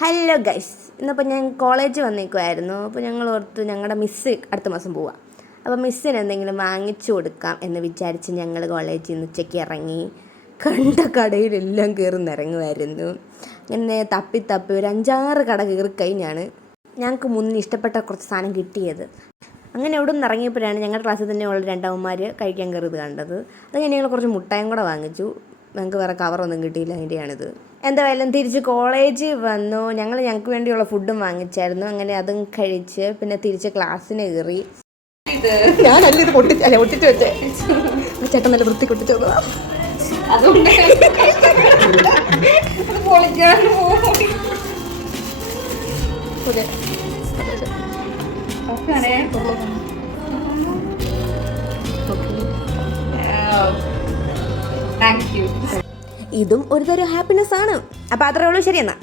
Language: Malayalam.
ഹലോ ഗൈസ്, ഇന്നിപ്പോൾ ഞാൻ കോളേജ് വന്നേക്കുമായിരുന്നു. അപ്പോൾ ഞങ്ങൾ ഓർത്ത് ഞങ്ങളുടെ മിസ്സ് അടുത്ത മാസം പോവാം. അപ്പോൾ മിസ്സിന് എന്തെങ്കിലും വാങ്ങിച്ചു കൊടുക്കാം എന്ന് വിചാരിച്ച് ഞങ്ങൾ കോളേജിൽ നിന്ന് ഉച്ചയ്ക്ക് ഇറങ്ങി. കണ്ട കടയിലെല്ലാം കയറി നിറങ്ങുമായിരുന്നു. അങ്ങനെ തപ്പി ഒരു 5-6 കട കയറി കഴിഞ്ഞാണ് ഞങ്ങൾക്ക് മുന്നിൽ ഇഷ്ടപ്പെട്ട കുറച്ച് സാധനം കിട്ടിയത്. അങ്ങനെ എവിടെ നിന്ന് ഇറങ്ങിയപ്പോഴാണ് ഞങ്ങളുടെ ക്ലാസ്സിൽ തന്നെ ഉള്ള 2 അവന്മാർ കഴിക്കാൻ കയറിയത് കണ്ടത്. അത് കഴിഞ്ഞ് ഞങ്ങൾ കുറച്ച് മുട്ടായും കൂടെ വാങ്ങിച്ചു. ഞങ്ങൾക്ക് വേറെ കവറൊന്നും കിട്ടിയില്ല, അതിൻ്റെയാണിത്. എന്തായാലും തിരിച്ച് കോളേജിൽ വന്നു. ഞങ്ങൾക്ക് വേണ്ടിയുള്ള ഫുഡും വാങ്ങിച്ചായിരുന്നു. അങ്ങനെ അതും കഴിച്ച് പിന്നെ തിരിച്ച് ക്ലാസ്സിന് കയറി. ഞാനല്ല ഇത് ഒട്ടിച്ച് വെച്ചേ. ചേട്ടൻ നല്ല വൃത്തി കൊട്ടിച്ചു ഇതും ഒരു തരം ഹാപ്പിനെസ് ആണ്. അപ്പോൾ അത്രേ ഉള്ളൂ. ശരി എന്നാ.